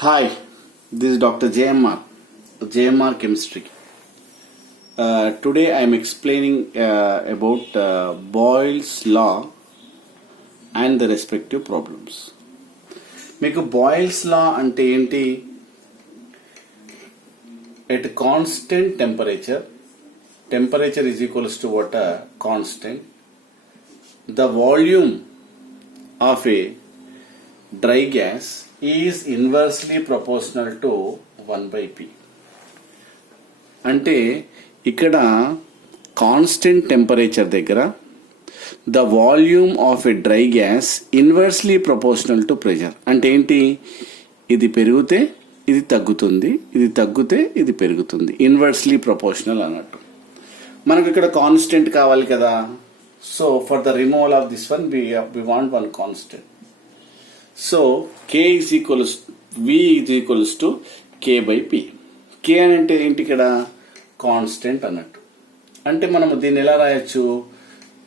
Hi, this is Dr. JMR Chemistry. Today I am explaining about Boyle's law and the respective problems. మీకు boils లా అంటే ఏంటి? At constant temperature is equals to what? Constant. The volume of a dry gas is inversely proportional to 1/p. అంటే ఇక్కడ constant temperature దగ్గర the volume of a dry gas inversely proportional to pressure. అంటే ఏంటి? ఇది పెరిగితే ఇది తగ్గుతుంది, ఇది తగ్గితే ఇది పెరుగుతుంది, ఇన్వర్స్లీ ప్రపోర్షనల్ అన్నట్టు. మనకు ఇక్కడ కాన్స్టెంట్ కావాలి కదా. So for the removal of this one we want one constant. So K is equals V is equals to K by P. K అని అంటే ఏంటి? ఇక్కడ కాన్స్టెంట్ అన్నట్టు. అంటే మనము దీన్ని ఎలా రాయొచ్చు?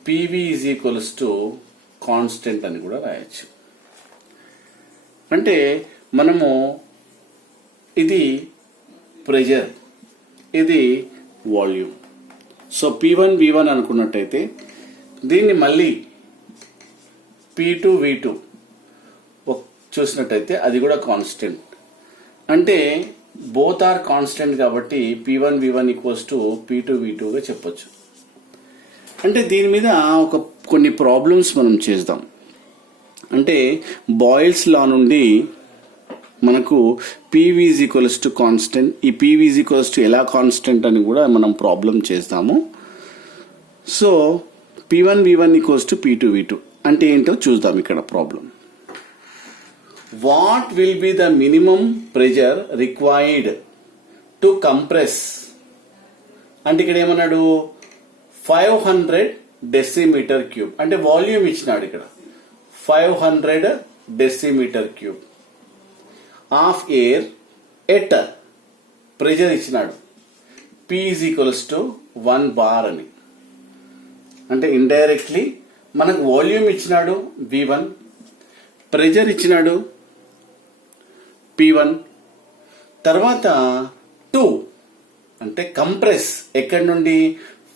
PV is equals to constant అని కూడా రాయొచ్చు. అంటే మనము ఇది ప్రెషర్, ఇది వాల్యూమ్. సో P1 V1 అనుకున్నట్టయితే దీన్ని మళ్ళీ P2 V2 చూసినట్టయితే అది కూడా కాన్స్టెంట్. అంటే బోత్ ఆర్ కాన్స్టెంట్ కాబట్టి P1 V1 equals to P2 V2గా చెప్పొచ్చు. అంటే దీని మీద కొన్ని ప్రాబ్లమ్స్ మనం చేద్దాం. అంటే బాయిల్స్ లా నుండి మనకు PV is equals to constant, ఈ PV ఈజ్ ఈక్వల్స్ టు ఎలా కాన్స్టెంట్ అని కూడా మనం ప్రాబ్లం చేస్తాము. So P1 V1 equals to P2 V2 అంటే ఏంటో చూద్దాం ఇక్కడ problem. What will be the minimum pressure required to compress? అంటే ఇక్కడ ఏమన్నాడు? 500 డెసిమీటర్ క్యూబ్. అంటే వాల్యూమ్ ఇచ్చినాడు ఇక్కడ 500 decimetre cube of air at pressure ఇచ్చినాడు P is equals to 1 bar అని. అంటే ఇండైరెక్ట్లీ మనకు వాల్యూమ్ ఇచ్చినాడు V1, ప్రెషర్ ఇచ్చినాడు P1, తర్వాత 2 అంటే కంప్రెస్ ఎక్కడి నుండి?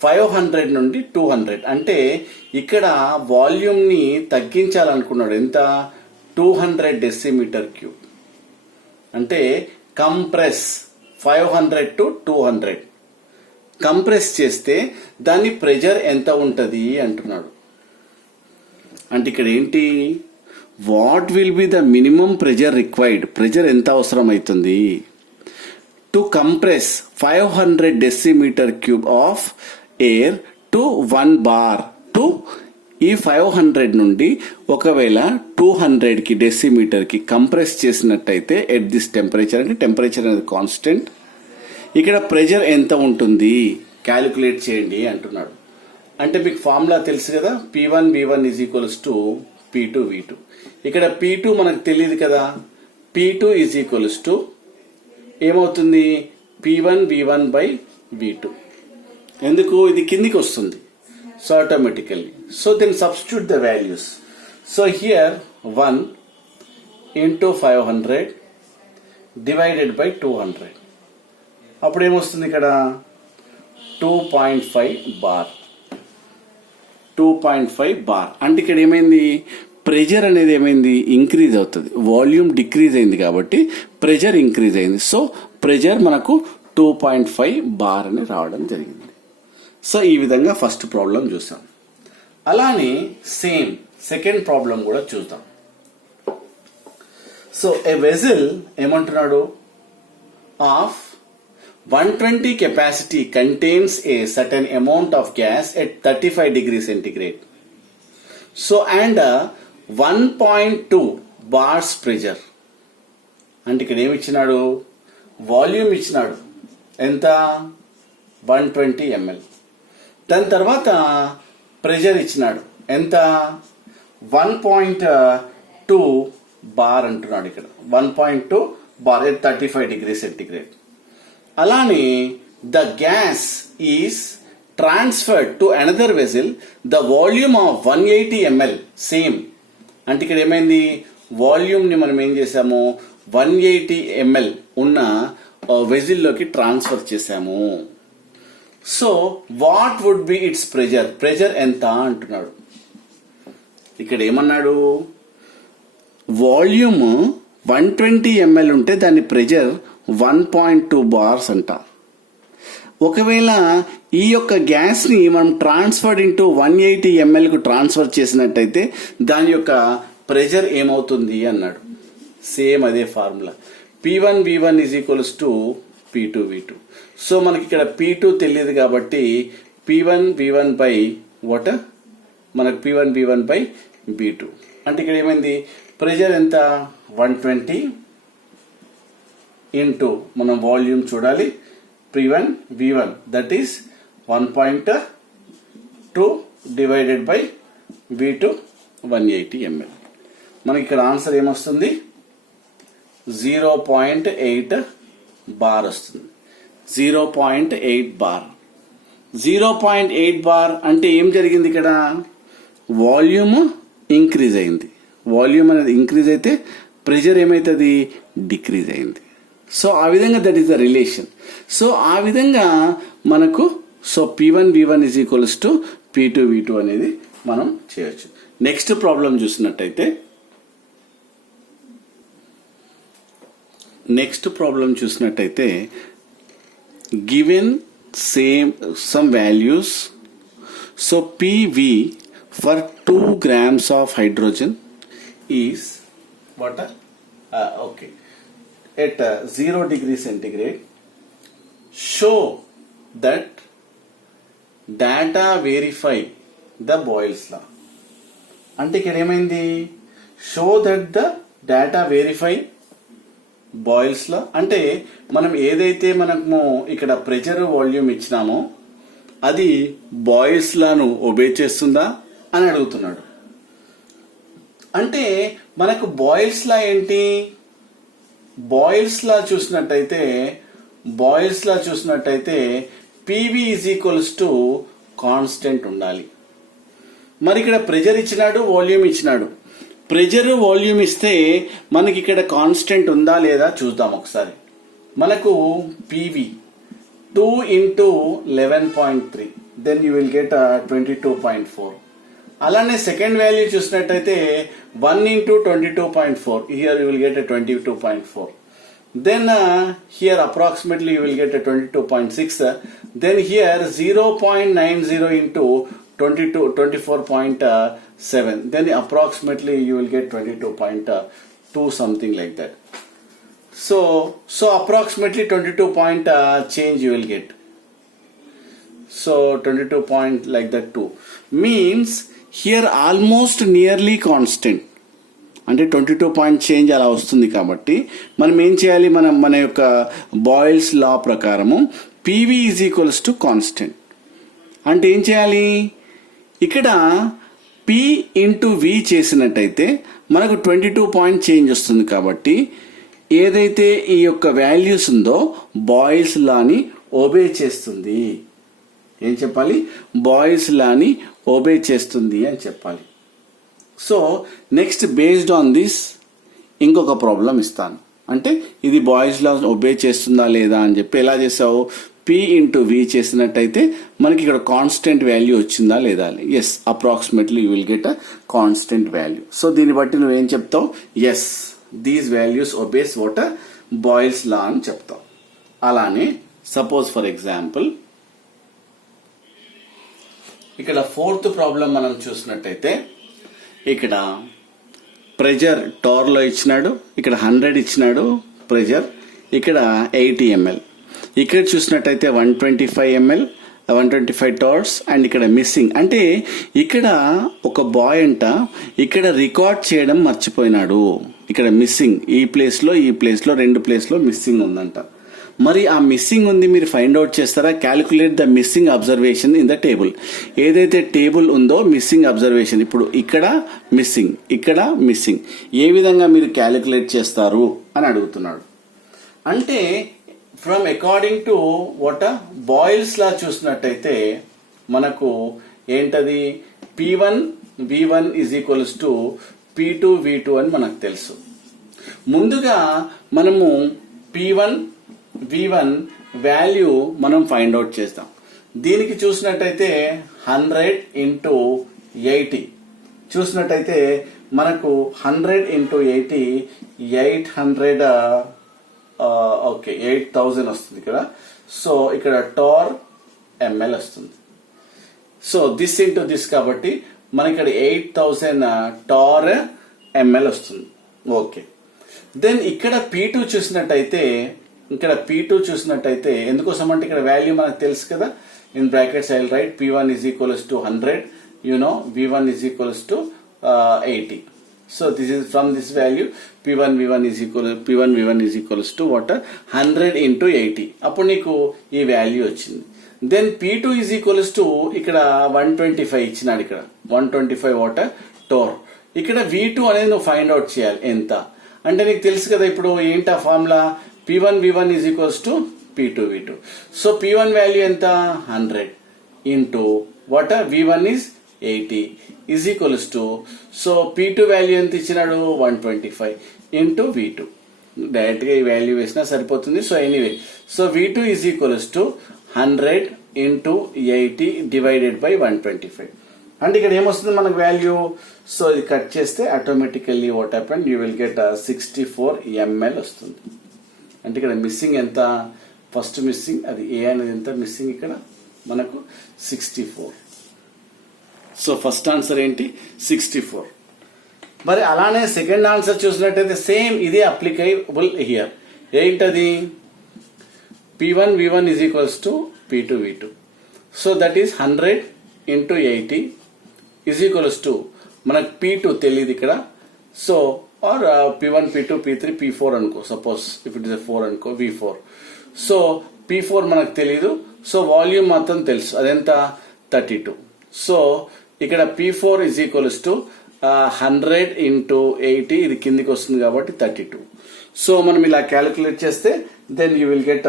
500 నుండి 200. అంటే ఇక్కడ వాల్యూమ్ని తగ్గించాలనుకున్నాడు. ఎంత? 200 డెసిమీటర్ క్యూబ్. అంటే కంప్రెస్ 500 టు 200 కంప్రెస్ చేస్తే దాని ప్రెషర్ ఎంత ఉంటుంది అంటున్నాడు. అంటే ఇక్కడ ఏంటి? What will be the minimum pressure required? Pressure ఎంత అవసరం అవుతుంది to compress 500 decimetre cube of air to 1 bar. To ఈ 500 నుండి ఒకవేళ 200కి డెసిమీటర్కి కంప్రెస్ చేసినట్టయితే ఎట్ దిస్ టెంపరేచర్, అంటే టెంపరేచర్ అనేది కాన్స్టెంట్, ఇక్కడ ప్రెషర్ ఎంత ఉంటుంది క్యాలిక్యులేట్ చేయండి అంటున్నాడు. అంటే మీకు ఫార్ములా తెలుసు కదా, P1 V1 is equals to P2 V2. ఇక్కడ P2 మనకు తెలియదు కదా. P2 ఈజ్ ఈక్వల్స్ టు ఏమవుతుంది? P1 V1 by V2. ఎందుకు? ఇది కిందికి వస్తుంది so automatically. So then substitute the values. So here 1 into 500 divided by 200. అప్పుడు ఏమొస్తుంది ఇక్కడ? 2.5 బార్. 2.5 బార్. అంటే ఇక్కడ ఏమైంది? ప్రెషర్ అనేది ఏమైంది? ఇంక్రీజ్ అవుతుంది. వాల్యూమ్ డిక్రీజ్ అయింది కాబట్టి ప్రెషర్ ఇంక్రీజ్ అయింది. సో ప్రెషర్ మనకు 2.5 బార్ అని రావడం జరిగింది. సో ఈ విధంగా ఫస్ట్ ప్రాబ్లం చూసాం. అలానే సేమ్ సెకండ్ ప్రాబ్లం కూడా చూద్దాం. సో ఏ వెజల్ ఏమంటున్నాడు? Of 120 capacity contains a certain amount of gas at 35 degrees centigrade. So and 1.2 bars pressure. అంటే ఇక్కడ ఏమి ఇచ్చినాడు? వాల్యూమ్ ఇచ్చినాడు. ఎంత? 120 ml. దాని తర్వాత ప్రెషర్ ఇచ్చినాడు. ఎంత? 1.2 బార్ అంటున్నాడు ఇక్కడ. 1.2 బార్ at 35 degrees centigrade. అలానే the gas is transferred to another vessel the volume of 180 ml same. అంటే ఇక్కడ ఏమైంది? వాల్యూమ్ని మనం ఏం చేసాము 180 ml ఉన్న వెజిల్లోకి ట్రాన్స్ఫర్ చేసాము. So what would be its pressure ఎంత అంటున్నాడు. ఇక్కడ ఏమన్నాడు, వాల్యూమ్ 120 ml ఉంటే దాని ప్రెజర్ 1.2 bars అంట. ఒకవేళ ఈ యొక్క గ్యాస్ని మనం ట్రాన్స్ఫర్డ్ ఇంటూ 180 mlకు ట్రాన్స్ఫర్ చేసినట్టయితే దాని యొక్క ప్రెజర్ ఏమవుతుంది అన్నాడు. సేమ్ అదే formula, P1 V1 is equals to P2 V2. So మనకి ఇక్కడ P2 తెలియదు కాబట్టి P1 V1 బై వాట్, మనకు P1 V1 బై B2. అంటే ఇక్కడ ఏమైంది, ప్రెజర్ ఎంత 120 ఇంటూ మనం వాల్యూమ్ చూడాలి P1 V1 that is 1.2 divided by V2 180 ml. మనకి ఇక్కడ ఆన్సర్ ఏమొస్తుంది, 0.8 బార్ వస్తుంది. 0.8 బార్. 0.8 బార్ అంటే ఏం జరిగింది, ఇక్కడ వాల్యూమ్ ఇంక్రీజ్ అయింది. వాల్యూమ్ అనేది ఇంక్రీజ్ అయితే ప్రెషర్ ఏమవుతుంది, డిక్రీజ్ అయింది. సో ఆ విధంగా that is the relation. So ఆ విధంగా మనకు P1 V1 is equals to P2 V2 అనేది మనం చేయొచ్చు. నెక్స్ట్ ప్రాబ్లం చూసినట్టయితే given some values, so PV for 2 grams of hydrogen is what, okay, at 0 degree centigrade. Show that data verify the Boyle's law. అంటే ఇక్కడ ఏమైంది, show that the data verify boils లా. అంటే మనం ఏదైతే మనము ఇక్కడ ప్రెషర్ వాల్యూమ్ ఇచ్చినామో అది బాయిల్స్ లాను ఒబే చేస్తుందా అని అడుగుతున్నాడు. అంటే మనకు బాయిల్స్ లా ఏంటి, బాయిల్స్ లా చూసినట్టయితే PV is equals to constant ఉండాలి. మరి ఇక్కడ ప్రెజర్ ఇచ్చినాడు, వాల్యూమ్ ఇచ్చినాడు. ప్రెజర్ వాల్యూమ్ ఇస్తే మనకి ఇక్కడ కాన్స్టెంట్ ఉందా లేదా చూద్దాం ఒకసారి. మనకు PV 2 into 11.3 then you will get 22.4. అలానే సెకండ్ వాల్యూ చూసినట్టయితే 1 into 22.4, here you will get 22.4. Then here approximately you will get a 22.6. Then here 0.90 into 24.7. Then approximately you will get 22.2 something like that. So approximately 22 point change you will get. So 22 point like that 2 means here almost nearly constant. అంటే 22 point change అలా వస్తుంది. కాబట్టి మనం ఏం చేయాలి, మన యొక్క boils లా ప్రకారము PV is equals to constant. అంటే ఏం చేయాలి, ఇక్కడ P ఇంటూ V చేసినట్టయితే మనకు 22 పాయింట్ చేంజ్ వస్తుంది. కాబట్టి ఏదైతే ఈ యొక్క వాల్యూస్ ఉందో బాయిల్స్ లాని ఒబే చేస్తుంది. ఏం చెప్పాలి, బాయిల్స్ లాని ఒబే చేస్తుంది అని చెప్పాలి. So next based on this ఇంకొక ప్రాబ్లం ఇస్తాను. అంటే ఇది బాయిల్స్ లా ఒబే చేస్తుందా లేదా అని చెప్పి ఎలా చేసావు, P ఇంటూ V చేసినట్టయితే మనకి ఇక్కడ కాన్స్టెంట్ వాల్యూ వచ్చిందా లేదా. Yes, approximately you will get a constant value. So దీన్ని బట్టి నువ్వేం చెప్తావు, yes these values obeys what Boyle's law అని చెప్తావు. అలానే సపోజ్ ఫర్ ఎగ్జాంపుల్ ఇక్కడ ఫోర్త్ ప్రాబ్లం మనం చూసినట్టయితే ఇక్కడ ప్రెజర్ టోర్లో ఇచ్చినాడు, ఇక్కడ 100 ఇచ్చినాడు ప్రెజర్, ఇక్కడ 80 ml. ఇక్కడ చూసినట్టయితే 125 ml 125 టోర్స్ అండ్ ఇక్కడ మిస్సింగ్. అంటే ఇక్కడ ఒక బాయ్ అంట ఇక్కడ రికార్డ్ చేయడం మర్చిపోయినాడు. ఇక్కడ మిస్సింగ్ ఈ ప్లేస్లో 2 ప్లేస్లో మిస్సింగ్ ఉందంట. మరి ఆ మిస్సింగ్ ఉంది, మీరు ఫైండ్ అవుట్ చేస్తారా, calculate the missing observation in the table. ఏదైతే టేబుల్ ఉందో మిస్సింగ్ అబ్జర్వేషన్, ఇప్పుడు ఇక్కడ మిస్సింగ్, ఇక్కడ మిస్సింగ్, ఏ విధంగా మీరు క్యాలిక్యులేట్ చేస్తారు అని అడుగుతున్నాడు. అంటే from according to what Boyle's లా చూసినట్టయితే మనకు ఏంటది, P1 V1 is equals to P2 V2 అని మనకు తెలుసు. ముందుగా మనము P1 V1 వాల్యూ మనం ఫైండ్ అవుట్ చేస్తాం. దీనికి చూసినట్టయితే 100 into 80 చూసినట్టయితే మనకు 100 into 80 800 ఓకే 8000 వస్తుంది ఇక్కడ. సో ఇక్కడ టార్ ml వస్తుంది. సో దిస్ ఇంటూ దిస్ కాబట్టి మనకి ఇక్కడ 8000 టార్ ml వస్తుంది. ఓకే, దెన్ ఇక్కడ P2 చూసినట్టయితే ఎందుకోసం అంటే ఇక్కడ వాల్యూ మనకు తెలుసు కదా. In brackets I will write P1 is equals to 100, V1 is equals to 80. So this is from this value P1 V1 is equals to what 100 into 80. అప్పుడు నీకు ఈ వాల్యూ వచ్చింది. Then P2 is equals to ఇక్కడ 125 ఇచ్చినాడు. ఇక్కడ 125 what టోర్. ఇక్కడ V2 అనేది నువ్వు ఫైండ్ అవుట్ చేయాలి ఎంత అంటే నీకు తెలుసు కదా. ఇప్పుడు ఏంటి ఆ formula P1 V1 is equals to P2 V2. So P1 value ఎంత 100 into what V1 is 80 is equals to, so P2 value ఎంత ఇచ్చినాడు 125 into V2. డైరెక్ట్ గా ఈ వాల్యూ వేసినా సరిపోతుంది. So anyway, so V2 is equals to 100 into 80 divided by 125. అంటే ఇక్కడ ఏమొస్తుంది మనకు వాల్యూ. సో ఇది కట్ చేస్తే automatically what happen you will get 64 ml వస్తుంది. అంటే ఇక్కడ మిస్సింగ్ ఎంత, ఫస్ట్ మిస్సింగ్ అది ఏ అనేది ఎంత మిస్సింగ్ ఇక్కడ మనకు 64. సో ఫస్ట్ ఆన్సర్ ఏంటి 64. మరి అలానే సెకండ్ ఆన్సర్ చూసినట్టయితే సేమ్ ఇదే అప్లికబుల్ హియర్. ఏంటది P1 V1 is equals to P2 V2. So that is 100 into 80 is equals to మనకు P2 తెలియదు ఇక్కడ. So are P1 P2 P3 P4 అనుకో. సపోజ్ ఇఫ్ ఇట్ ఇస్ 4 అనుకో V4. సో P4 మనకు తెలియదు. So volume మాత్రం తెలుసు అదెంత 32. సో ఇక్కడ P4 is equals to 100 into 80 ఇది కిందికి వస్తుంది కాబట్టి 32. సో మనం ఇలా క్యాలిక్యులేట్ చేస్తే దెన్ యూ విల్ గెట్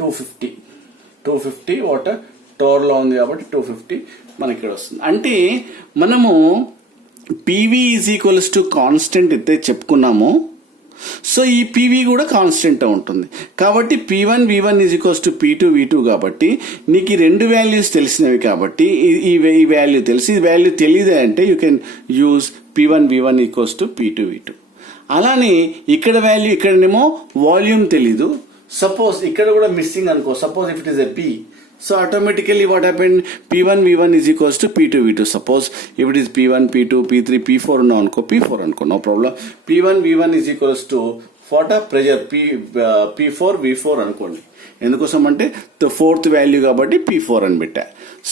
250 వాట్ టోర్ లో ఉంది కాబట్టి 250 మనకి ఇక్కడ వస్తుంది. అంటే మనము PV is equals to constant అయితే చెప్పుకున్నాము. సో ఈ PV కూడా కాన్స్టెంట్ ఉంటుంది కాబట్టి P1 V1 is equals to P2 V2 కాబట్టి నీకు ఈ రెండు వాల్యూస్ తెలిసినవి కాబట్టి ఈ వాల్యూ తెలిసి ఈ వాల్యూ తెలియదు అంటే you can use P1 V1 equals to P2 V2. అలానే ఇక్కడ వాల్యూ ఇక్కడనేమో వాల్యూమ్ తెలీదు. సపోజ్ ఇక్కడ కూడా మిస్సింగ్ అనుకో. Suppose if it is a P. So automatically what happened P1 V1 is equals to P2 V2. Suppose if it is P1 P2 P3 P4 P4 no problem. P1 V1 is equals to what a pressure P4 V4 అనుకోండి. ఎందుకోసం అంటే the fourth value కాబట్టి P4 అని పెట్టా.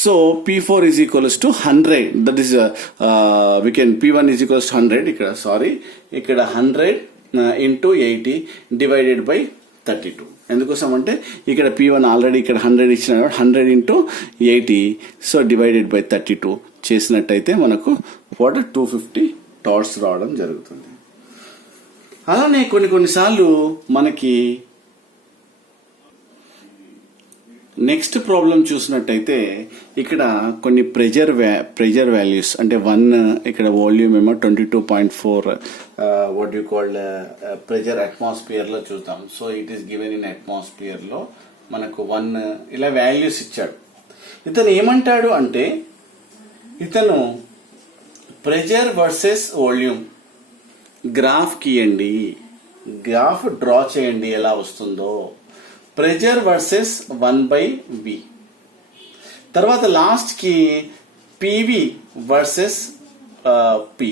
So P4 is equals to 100. That is we can P1 is equals to 100 ఇక్కడ 100 into 80 divided by 32. ఎందుకోసం అంటే ఇక్కడ P1 ఆల్రెడీ ఇక్కడ 100 ఇచ్చిన 100 into 80 సో డివైడెడ్ బై 32 చేసినట్టయితే మనకు వాట్ 250 టార్స్ రావడం జరుగుతుంది. అలానే కొన్నిసార్లు మనకి నెక్స్ట్ ప్రాబ్లం చూసినట్టయితే ఇక్కడ కొన్ని ప్రెజర్ వాల్యూస్ అంటే 1 ఇక్కడ వాల్యూమ్ ఏమో 22.4 what you called pressure atmosphere లో చూద్దాం. So it is given in atmosphere లో మనకు 1 ఇలా వాల్యూస్ ఇచ్చాడు. ఇతను ఏమంటాడు అంటే ఇతను ప్రెజర్ వర్సెస్ వాల్యూమ్ గ్రాఫ్ గీయండి, గ్రాఫ్ డ్రా చేయండి ఎలా వస్తుందో. Pressure versus 1/V. తర్వాత లాస్ట్ కి PV వర్సెస్ P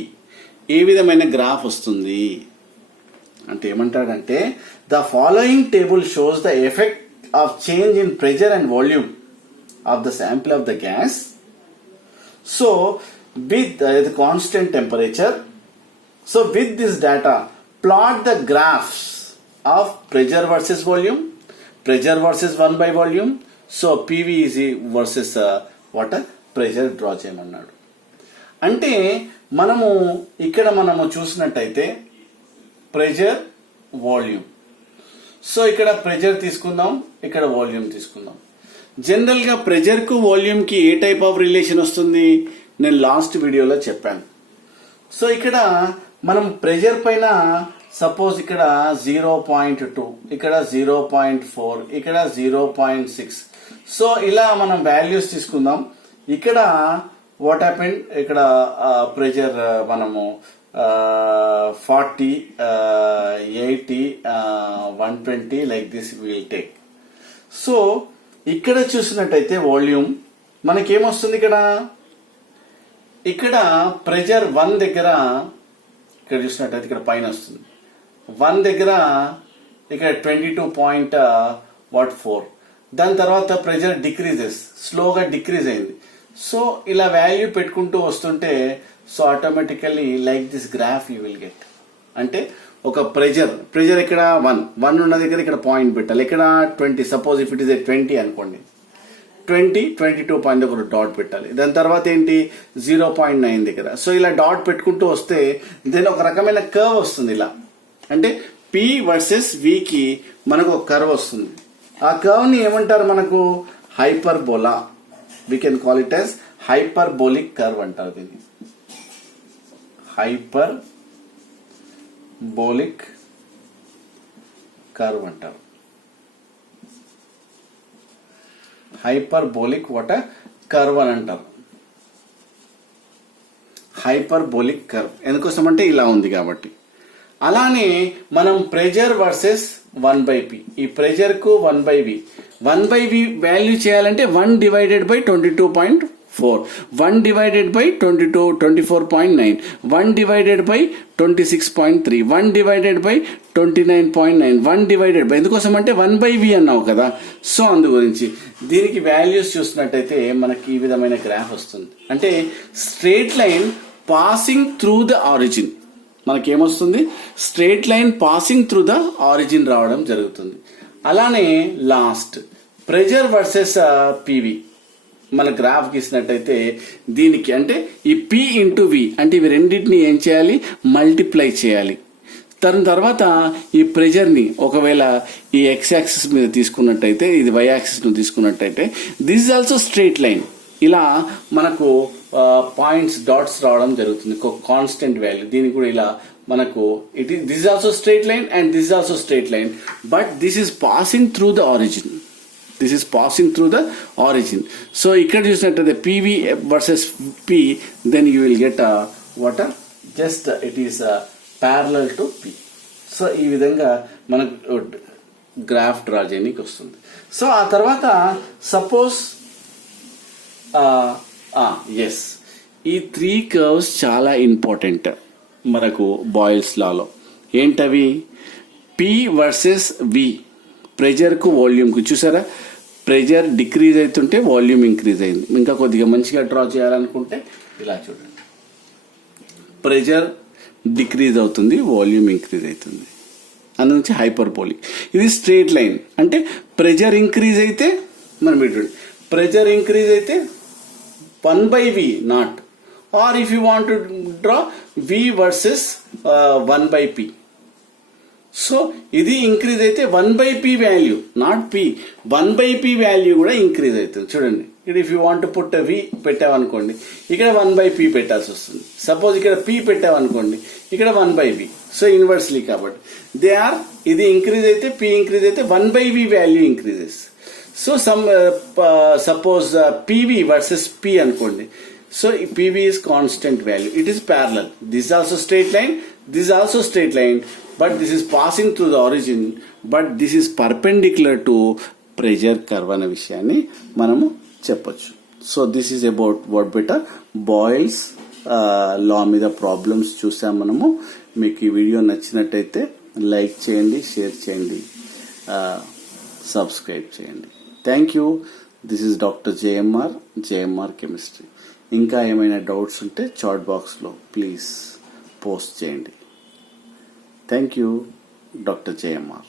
ఏ విధమైన గ్రాఫ్ వస్తుంది అంటే ఏమంటాడంటే the following table shows the effect of change in pressure and volume of the sample of the gas. So with the constant temperature. So with this data, plot the graphs of pressure versus volume, pressure versus 1/volume. So PV is versus water pressure draw చేయమన్నాడు. అంటే మనము ఇక్కడ చూసినట్టయితే pressure volume. So ఇక్కడ pressure తీసుకుందాం, ఇక్కడ volume తీసుకుందాం. General గా ప్రెజర్ కు వాల్యూమ్ కి ఏ టైప్ ఆఫ్ రిలేషన్ వస్తుంది నేను లాస్ట్ వీడియోలో చెప్పాను. సో ఇక్కడ మనం ప్రెషర్ పైన సపోజ్ ఇక్కడ 0.2, ఇక్కడ 0.4, ఇక్కడ 0.6. సో ఇలా మనం వాల్యూస్ తీసుకుందాం. ఇక్కడ వాట్ హ్యాపెండ్, ఇక్కడ ప్రెషర్ మనము 40, 80, 120 like this will take. So ఇక్కడ చూసినట్టయితే వాల్యూమ్ మనకేమొస్తుంది, ఇక్కడ ప్రెషర్ 1 దగ్గర, ఇక్కడ చూసినట్టయితే ఇక్కడ పైన వస్తుంది 1 దగ్గర, ఇక్కడ 22.4. దాని తర్వాత ప్రెషర్ డిక్రీజెస్, స్లోగా డిక్రీజ్ అయింది. సో ఇలా వాల్యూ పెట్టుకుంటూ వస్తుంటే so automatically like this graph you will get. అంటే ఒక ప్రెషర్ ఇక్కడ 1 ఉన్న దగ్గర ఇక్కడ పాయింట్ పెట్టాలి. ఇక్కడ 20, సపోజ్ ఇఫ్ ఇట్ ఇస్ 20 అనుకోండి, 22 పాయింట్ దగ్గర డాట్ పెట్టాలి. దాని తర్వాత ఏంటి 0.9 దగ్గర. సో ఇలా డాట్ పెట్టుకుంటూ వస్తే దీని ఒక రకమైన కర్వ్ వస్తుంది. ఇలా అంటే P వర్సెస్ V కి మనకు ఒక కర్వ్ వస్తుంది. ఆ కర్వ్ ని ఏమంటారు, మనకు hyperbola. We can call it as hyperbolic curve అంటారు దీన్ని. హైపర్బోలిక్ కర్వ్ అంటారు. హైపర్బోలిక్ కర్వ్ అని అంటారు. హైపర్బోలిక్ కర్వ్ ఎందుకోసం అంటే ఇలా ఉంది కాబట్టి. అలానే మనం ప్రెషర్ వర్సెస్ 1/P, ఈ ప్రెషర్ కు 1/V వాల్యూ చేయాలంటే 1 divided by 22.4, 1 divided by 24.9, 1 divided by 26.3, 1 divided by 29.9, 1 divided by, ఎందుకోసం అంటే 1/V అన్నావు కదా. సో అందు గురించి దీనికి వాల్యూస్ చూసినట్టయితే మనకి ఈ విధమైన గ్రాఫ్ వస్తుంది. అంటే straight line passing through the origin, మనకేమొస్తుంది, straight line passing through the origin రావడం జరుగుతుంది. అలానే లాస్ట్ ప్రెషర్ వర్సెస్ PV మన గ్రాఫ్ గీసినట్టయితే దీనికి అంటే ఈ P ఇంటూ V అంటే ఇవి రెండింటిని ఏం చేయాలి, మల్టిప్లై చేయాలి. దాని తర్వాత ఈ ప్రెషర్ని ఒకవేళ ఈ X యాక్సిస్ మీద తీసుకున్నట్టయితే, ఇది Y యాక్సిస్ ను తీసుకున్నట్టయితే, this is also straight line. ఇలా మనకు పాయింట్స్ డాట్స్ రావడం జరుగుతుంది, ఒక కాన్స్టెంట్ వాల్యూ. దీనికి కూడా ఇలా మనకు this is also straight line and this is also straight line, but this is passing through the origin. This is passing through the origin. So ఇక్కడ చూసినట్టయితే PV versus P, then you will get just it is parallel to P. So ఈ విధంగా మనకు graph draw చేయడానికి వస్తుంది. So ఆ తర్వాత suppose yes, ఈ 3 కర్వ్స్ చాలా ఇంపార్టెంట్ మనకు బాయిల్స్ లాలో. ఏంటవి, P వర్సెస్ V, ప్రెషర్కు వాల్యూమ్కు. చూసారా, ప్రెషర్ డిక్రీజ్ అవుతుంటే వాల్యూమ్ ఇంక్రీజ్ అయింది. ఇంకా కొద్దిగా మంచిగా డ్రా చేయాలనుకుంటే ఇలా చూడండి, ప్రెషర్ డిక్రీజ్ అవుతుంది, వాల్యూమ్ ఇంక్రీజ్ అవుతుంది. అందునుంచి హైపర్బోలిక్. ఇది స్ట్రేట్ లైన్ అంటే ప్రెషర్ ఇంక్రీజ్ అయితే మనం చూడండి, ప్రెషర్ ఇంక్రీజ్ అయితే 1/V not, or if you want to draw V versus 1/P. So ఇది ఇంక్రీజ్ అయితే 1/P value, not P, 1/P value కూడా ఇంక్రీజ్ అవుతుంది. చూడండి, ఇక్కడ if you want to put V పెట్టామనుకోండి, ఇక్కడ 1/P పెట్టాల్సి వస్తుంది. సపోజ్ ఇక్కడ P పెట్టామనుకోండి, ఇక్కడ 1/V. సో ఇన్వర్స్లీ కాబట్టి ఇది ఇంక్రీజ్ అయితే P ఇంక్రీజ్ అయితే 1/V value increases. So suppose PV versus P అనుకోండి. So PV is constant value, it is parallel. This is also straight line, this is also straight line, but this is passing through the origin, but this is perpendicular to pressure curve అనే విషయాన్ని మనము చెప్పొచ్చు. So this is about what better boils లా మీద problems చూసాం మనము. మీకు ఈ video నచ్చినట్టయితే లైక్ చేయండి, షేర్ చేయండి, సబ్స్క్రైబ్ చేయండి. Thank you. This is doctor JMR chemistry. ఇంకా ఏమైనా డౌట్స్ ఉంటే చాట్ బాక్స్లో ప్లీజ్ పోస్ట్ చేయండి. Thank you. Doctor JMR.